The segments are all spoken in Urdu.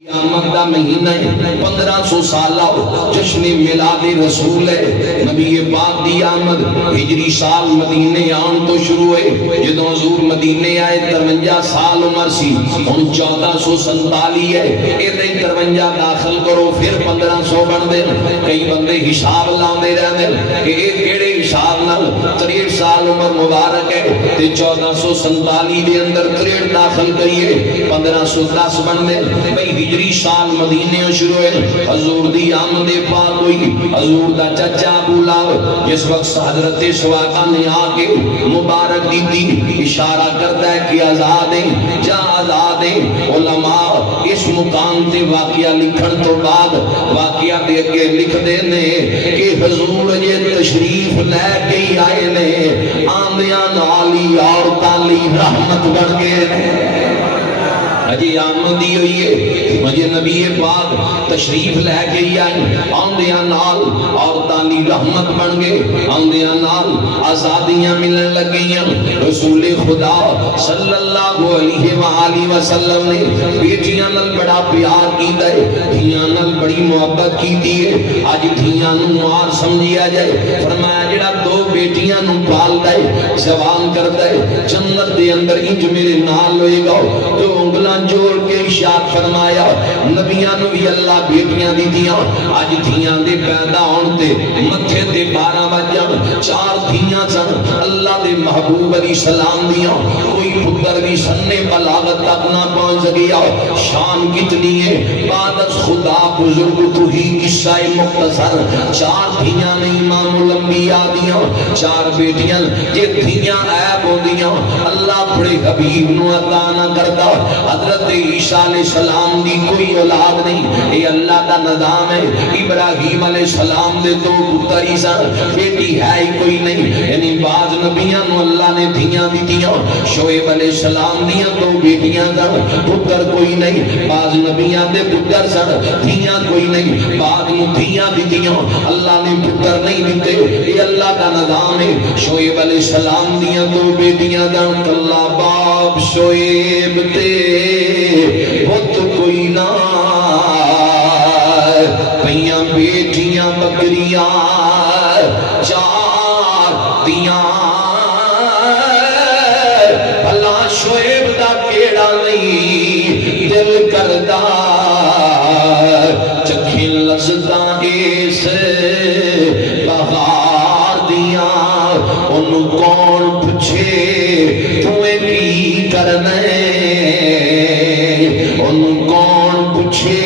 قیامت دا مہینہ 1500 سالہ جشن میلاد رسول ہے۔ نبی پاک دی آمد ہجری سال مدینے آن تو شروع ہے۔ جدو حضور مدینے آئے 53 سال عمر سی، ہن 1447 ہے۔ ایدے 53 داخل کرو پھر 1500 بن دے۔ کئی بندے حساب لاندے رہنے کہ ایک کیڑے حساب نال 63 سال عمر مبارک ہے تے 1447 دے اندر 63 داخل کریے 1510 بن دے۔ بھئی ہجری سال مدینے شروع ہے۔ حضور دی آمد پاک ہوئی، حضور دا چچا ابو لہب جس وقت حضرت سواقہ نے آ کے مبارک دی تھی، اشارہ کرتا ہے کہ آزاد ہیں، جا آزاد ہیں۔ علماء اس مقام تے واقعہ لکھن تو بعد واقعہ دے کے لکھ دینے کہ حضور یہ تشریف لے کے آئے نے، آندیاں نالی اور تالی رحمت بڑھ گئے۔ اجی آمدی ہوئی ہے، مجھے نبی پاک تشریف لے گئی آئیں، آندیاں نال اور تالی رحمت بن گئے، آندیاں نال آزادیاں ملن لگیاں۔ رسول خدا صلی اللہ علیہ وآلہ وسلم نے بیٹیاں نال بڑا پیار کی دے، دھیاں نال بڑی محبت کی دیئے۔ آج دھیاں نو مار سمجھیا جائے، فرمایا جڑا دو بیٹیاں نو پال دے، جوان کر دے، جنت دے اندر انج میرے نال ہوئے گا۔ جو انگلہ جوڑ کے ارشاد فرمایا، نبیاں نو بھی اللہ بیٹیاں دی دیاں۔ آج دھیاں دے پیدا ہون تے متھے تے 12 بجن 4 دھیاں سن اللہ دے محبوب علیہ السلام دیاں۔ کوئی پتر بھی سننے بلاغت تک نہ پہنچ گیا۔ شان کتنی ہے، بعد از خدا بزرگ تو ہی قصہ مختصر۔ 4 دھیاں نے امام الانبیاء دیاں، 4 بیٹیاں یہ دھیاں عیب ہو دیاں، اللہ بڑے حبیب نو عطا نہ کرتا۔ حضرت عیسیٰ علیہ السلام دی کوئی اولاد نہیں، یہ اللہ دا نظام ہے۔ ابراہیم علیہ السلام دے 2 پتر ہی سن، بیٹی ہے ہی کوئی نہیں، یعنی بعض نبیاں نو اللہ نے دھیاں دی دیاں۔ شعیب علیہ السلام دیاں 2 بیٹیاں سن، پتر کوئی نہیں، بعض نبیاں دے پتر سن، دھیاں کوئی نہیں، بعض نو دھیاں دی دیاں، اللہ نے پتر نہیں دیتے، یہ اللہ دا نظام ہے۔ شعیب علیہ السلام دیاں 2 بیٹیاں سن، اللہ باپ شعیب تے بہت کوئی نہ پیاں بیٹیاں بکریاں 4 دیاں، بھلا شعیب دا کیڑا نہیں دل کردہ چکھیں لذتاں اس بہار دیاں۔ انہوں کون پوچھے تمہیں کی کرنے، انہوں کون پوچھے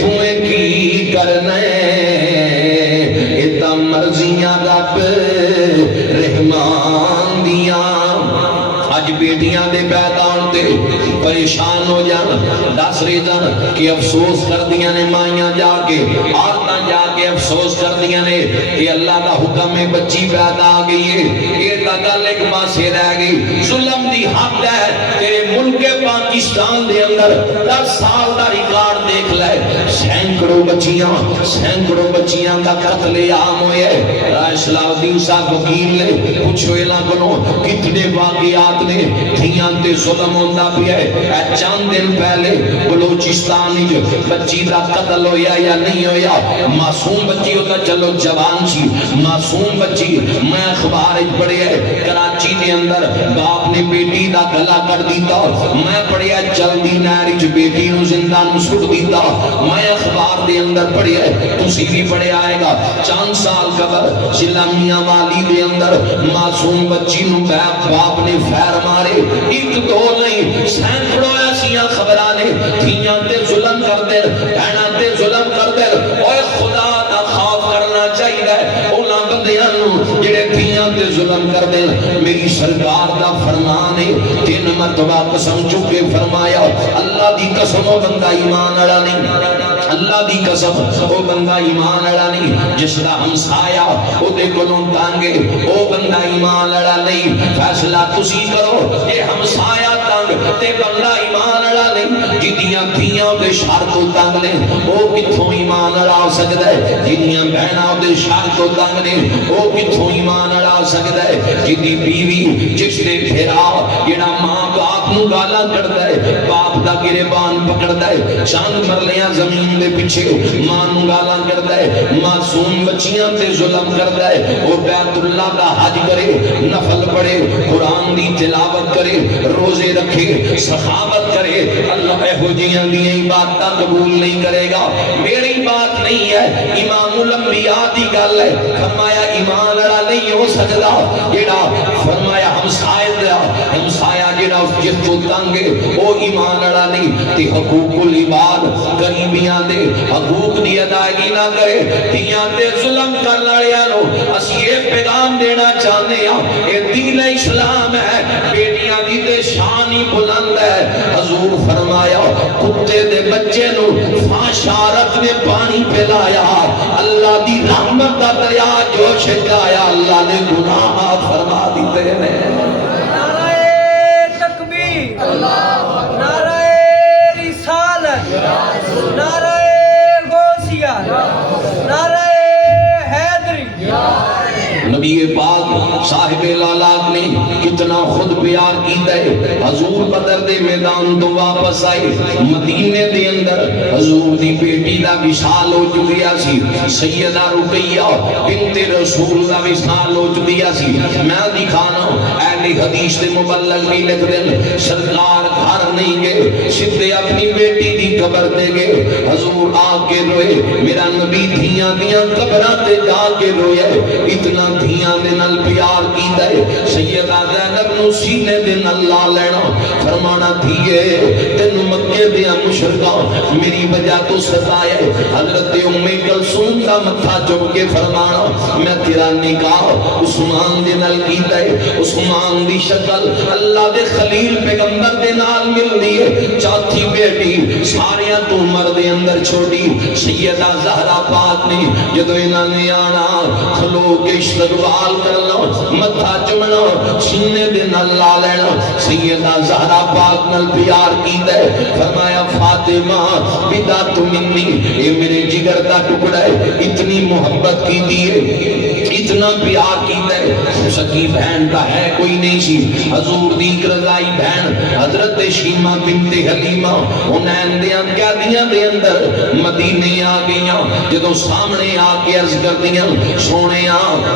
تمہیں کی کرنے، اتنا مرضیاں رب رحمان دیاں۔ آج بیٹیاں دے پیدا ہوتے پریشان ہو جانا، دس ریزن کہ افسوس کر دیا نے مائیاں جا کے، عورتاں جا کے افسوس کر دیا نے کہ اللہ دا حکم میں بچی پیدا آ گئی ہے، یہ گل ایک پاسے رہ گئی۔ ظلم دی حد ہے، تیرے ملک پاکستان دے اندر 10 سال دا ریکارڈ دیکھ لے، سینکڑوں بچیاں دا قتل عام ہوئے۔ رائے صلاح الدین صاحب وکیل نے پوچھو اعلان کرو کتنے واقعات نے دھیاں تے ظلم ہوندہ بھی ہے۔ چند دن پہلے بلوچستان بچی دا قتل ہویا یا نہیں ہویا، معصوم بچی ہوتا چلو جوان سی، معصوم بچی میں اخبار پڑھے ہے کراچی دے اندر باپ نے بیٹی دا گلا کر دیتا، میں پڑھیا جلدی نہر بیٹی نو زندہ نو سٹ دیتا، میں اخبار دے اندر پڑھیا ہے تسی بھی پڑھے آئے گا۔ چند سال قبل ضلع میاں والی دے اندر معصوم بچی نو باپ نے فیر مارے، 1-2 نہیں سینکڑوں ایسیاں خبرانے دھیاں تے ظلم کر دے، بہناں تے ظلم کر دے۔ اوہ خدا دا خوف کرنا چاہیے اونا بندیاں نو جڑے دھیاں تے ظلم کر دے۔ میری سرکار دا فرمان ہے 3 مرتبہ قسم چکے فرمایا، اللہ دی قسم او بندہ ایمان اڑا نہیں، اللہ دی قسم او بندہ ایمان اڑا نہیں، جس دا ہمسایا او دے کلوں تانگے او بندہ ایمان اڑا نہیں۔ فیصلہ تسی کرو یہ ہمسایا تانگ تے بندہ ایمان اڑا نہیں، جدیاں دھیاں دے شر تو تنگ نے او کتھوں ایمان اڑا سکدا ہے، جدیاں بہناں دے شر تو تنگ نے او کتھوں ایمان اڑا سکدا ہے، جدی بیوی جس دے پھرا جڑا ماں باپ نو گالا کردا ہے، باپ دا گریبان پکڑدا ہے، چاند مرلیاں زمین دے پیچھے ماں نو گالا کردا ہے، معصوم بچیاں تے ظلم کردا ہے، او بیت اللہ دا حج کرے، نفل پڑھے، قرآن دی تلاوت کرے، روزے رکھے، سخاوت کرے، اللہ اہو جیاں دی عبادتاں قبول نہیں کرے گا۔ میری بات نہیں ہے، امام الانبیاء دی گل ہے، فرمایا ایمان والا نہیں ہو سکدا جیڑا فرمایا ہمسایا جیڑا جس تو تنگ ہے او ایمان والا نہیں، تے حقوق العباد غریبیاں دے حقوق دی ادائیگی نہ کرے، دیاں تے ظلم کرن والیاں نو اسی یہ پیغام دینا چاہتے ہیں، اے دین اسلام ہے، بیٹیاں دی تے شان ہی بلند ہے۔ حضور فرمایا کتے دے بچے نو فاشارت نے پانی پلایا، اللہ دی رحمت دا دریا جوش جایا، اللہ نے گناہ معاف فرما دیتے ہیں۔ نعرہ تکبیر، نعرہ رسالت، نعرہ غوثیہ، نعرہ حیدری۔ نبی پاک صاحب لالات نے کتنا خود پیار کیتا ہے، حضور بدر دے میدان تو واپس آئے، مدینے دے اندر حضور دی بیٹی دا وصال ہو چکیا سی، سیدہ رقیہ بنت رسول دا وصال ہو چکیا سی۔ میں دکھانا اہل حدیث دے مبلغ بھی لکھ دیں، سرکار گھر نہیں گئے، سدھے اپنی بیٹی دی قبر دے گئے، حضور آ کے روئے، میرا نبی دھیاں دیاں قبراں تے جا کے روئے، اتنا دھیاں دے نال پیار کیتا ہے۔ سیدہ زینب نو سینے دے نال لا لینا، فرمانا دھیے تینو مکے دیاں مشرکاں میری وجہ تو ستایا ہے، حضرت ام کلثوم دا متھا چوم کے فرمانا میں تیرا نکاح عثمان دے نال کیتا ہے، عثمان دی شکل اللہ دے خلیل پیغمبر دے نال ملدی ہے، چوتھی بیٹی ساریاں تو عمر دے اندر چھوٹی سیدہ زہرا پاک نے جدو انہاں نے آنا کھلو کے استقبال کرنا، متھا چومنا، سینے دے نال لا لینا، سیدہ زہرا پاک نال پیار کیتا ہے، فرمایا فاطمہ بدا منی، اے میرے جگر دا ٹکڑا ہے، اتنی محبت کی دیئے، اتنا پیار کیتا ہے۔ سکی بہن کا ہے کوئی نہیں سی، حضور دی رضائی بہن حضرت شیمہ بنت حلیمہ انہیں دیاں کیا دیاں دے اندر مدینے آ گئیاں، جدو سامنے آ کے عرض کر دیاں سونے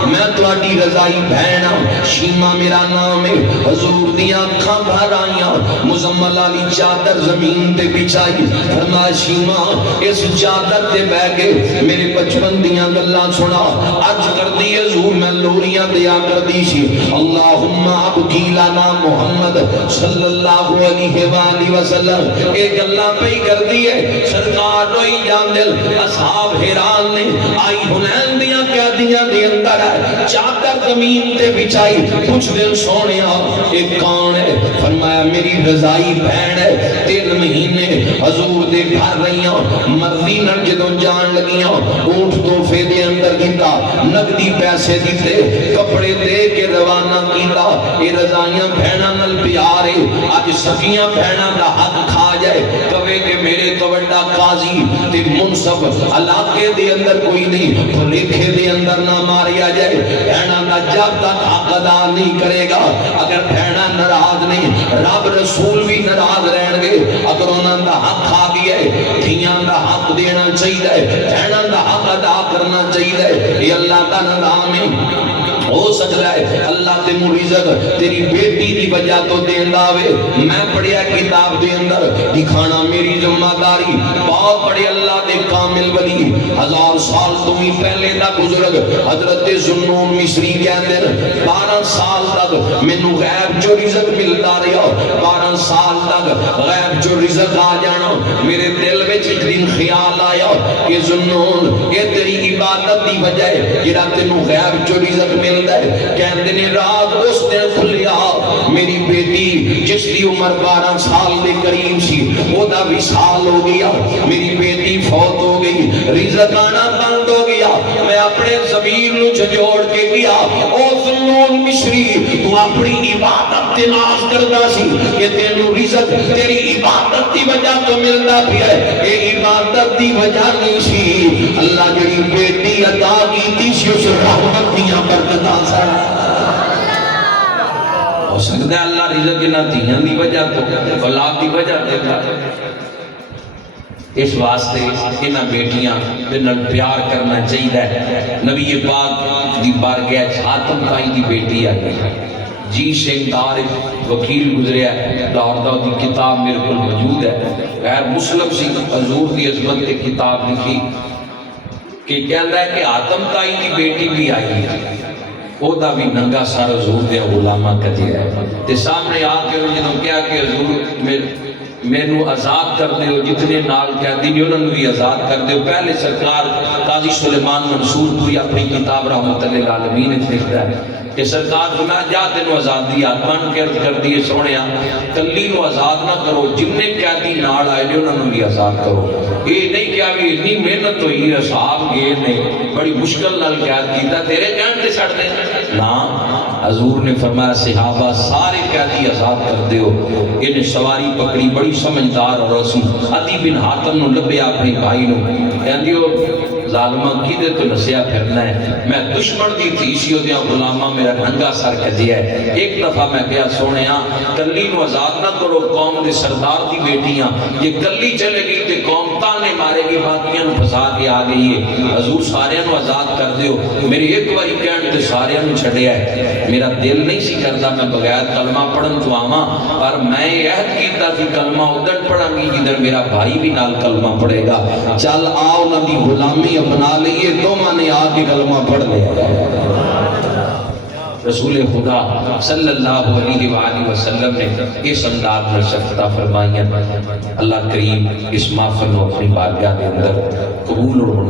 میں تواڈی رضائی بہن ہاں، شیمہ میرا نام ہے، حضور دیاں اکھاں بھر آئیاں، مزمل علی چادر زمین تے بچھائی، فرمایا شیمہ اس چادر تے بہ کے میرے بچپن دیاں گلاں سنا، اج کر دی حضور میں لوریاں دیا کر دی سی، اللہم ابکی لنا محمد صلی اللہ علیہ وآلہ وسلم، ایک اللہ پہ کر دیئے، سرکار روئی جان دل، اصحاب حیران نے آئی ہنین دیاں کیا دیاں دی اندر ہے، چادر زمین تے بچائی، کچھ دن سونیا ایک کون ہے، فرمایا میری رضائی بہن ہے، 3 مہینے حضور دے گھر رہیاں، مرضی نر جدوں جان لگیاں، اونٹ توفے دے اندر گھنٹا، نقدی پیسے دیتے، کپڑے دے کے روانہ کیتا، اے رضائیاں بہناں نل پیارے، آج سکیاں بہناں دا حق کھا جائے، کہے کہ میرے تو بڑا قاضی تے منصف علاقے دے اندر کوئی نہیں، تو لکھے دے اندر نہ ماریا جائے، بہناں دا جب تک حق ادا نہیں کرے گا، اگر بہناں ناراض نہیں، رب رسول بھی ناراض رہن گے، اگر انہاں دا حق کھا گیا ہے، دھیاں دا حق دینا چاہیے، بہناں دا حق ادا کرنا چاہیے، یہ اللہ کا نظام ہے۔ ہو سکتا ہے اللہ تے رزق تیری بیٹی دی وجہ تو دیندا ہوئے، میں پڑھیا کتاب دے اندر دکھانا میری ذمہ داری، بہت بڑے اللہ دے کامل ولی 1000 سال تو ہی پہلے دا بزرگ حضرت ذوالنون مصری کہندے 12 سال تک مینوں غیب جو رزق ملتا رہا، 12 سال تک غیب جو رزق آ جانا، میرے دل وچ ایک دن خیال آیا کہ ذوالنون یہ تیری عبادت دی وجہ ہے جڑا تینوں غیب جو رزق مل کہندے نے رات اس دن کھلیا، میری بیٹی جس دی عمر 12 سال دے قریب سی وہ دا وصال ہو گیا، میری بیٹی فوت ہو گئی، رزق آنا بند ہو گیا، میں اپنے ضمیر نو جھنجھوڑ کے گیا، او ذوالنون مصری تو اپنی عبادت تے ناز کردا سی کہ تینوں رزق تیری عبادت دی وجہ تو ملدا پیا ہے، اے عبادت دی وجہ نہیں سی، اللہ جڑی بیٹی عطا کیتی سی اس رحمت دیاں برکتاں ہو سکتا ہے اللہ رزق نہ دھیان دی وجہ تو اولاد دی وجہ دیتا اس واسطے انہاں بیٹیاں بنال پیار کرنا چاہیے نبی پاک دی بارگاہ حاتم تائی دی بیٹی آئی جی شیخ دار وکیل گزریا ہے دار دی کتاب میرے کو موجود ہے غیر مسلم سی حضور دی عظمت کی کتاب لکھی کہ کہندا ہے کہ حاتم تائی دی بیٹی بھی آئی ہے او دا بھی ننگا سر حضور دے غلامہ کدیا ہے تے سامنے آ کے جدوں کہا کہ حضور مینو آزاد کر دیو جتنے نال قیدی نے انہوں نے بھی آزاد کر دیو پہلے سرکار قاضی سلیمان منصور پوری اپنی کتاب رحمت اللہ العالمین لکھتا ہے کہ سرکار فرمایا جا تینوں آزادی آتمان کر دیے سونیا کلی نو آزاد نہ کرو جننے قیدی نال آئے نے انہوں نے بھی آزاد کرو یہ نہیں کیا بھی اتنی محنت ہوئی اصحاب گئے نے بڑی مشکل نال قید کیتا تیرے کہن تے چھڑ دے نا حضور نے فرمایا صحابہ سارے قیدی آزاد کر دیو انہیں سواری پکڑی بڑی سمجھدار اور رسول عدی بن حاتم نو لبیا اپنی بھائی نو کہندیو ظالمہ کی دے تو نسیا پھرنا ہے میں دشمن دی تھی سیو دیا غلامہ میرا ننگا سر کجیا ہے ایک دفعہ میں کہا سونے کلی نو آزاد نہ کرو قوم دے سردار دی بیٹیاں یہ کلی چلے گی تے قوم تانے مارے گی باقیاں نو پھسا کے آ گئی ہے حضور سارے نو آزاد کر دیو میری ایک باری کہن تے سارے نو چھڑیا ہے میرا دل نہیں سی کرتا میں بغیر کلمہ پڑھن تو آواں پر میں عہد کیتا تھی کلمہ ادھر پڑھاں گی جدھر میرا بھائی بھی نال کلمہ پڑھے گا چل آؤ نہ دی غلامی اپنا لئیے تو میں نے آ کے کلمہ پڑھ لیا رسول خدا صلی اللہ علیہ وآلہ وسلم نے اس انداز میں شفقت فرمائیاں اللہ کریم اس محفل کو اپنی بارگاہ کے اندر قبول اور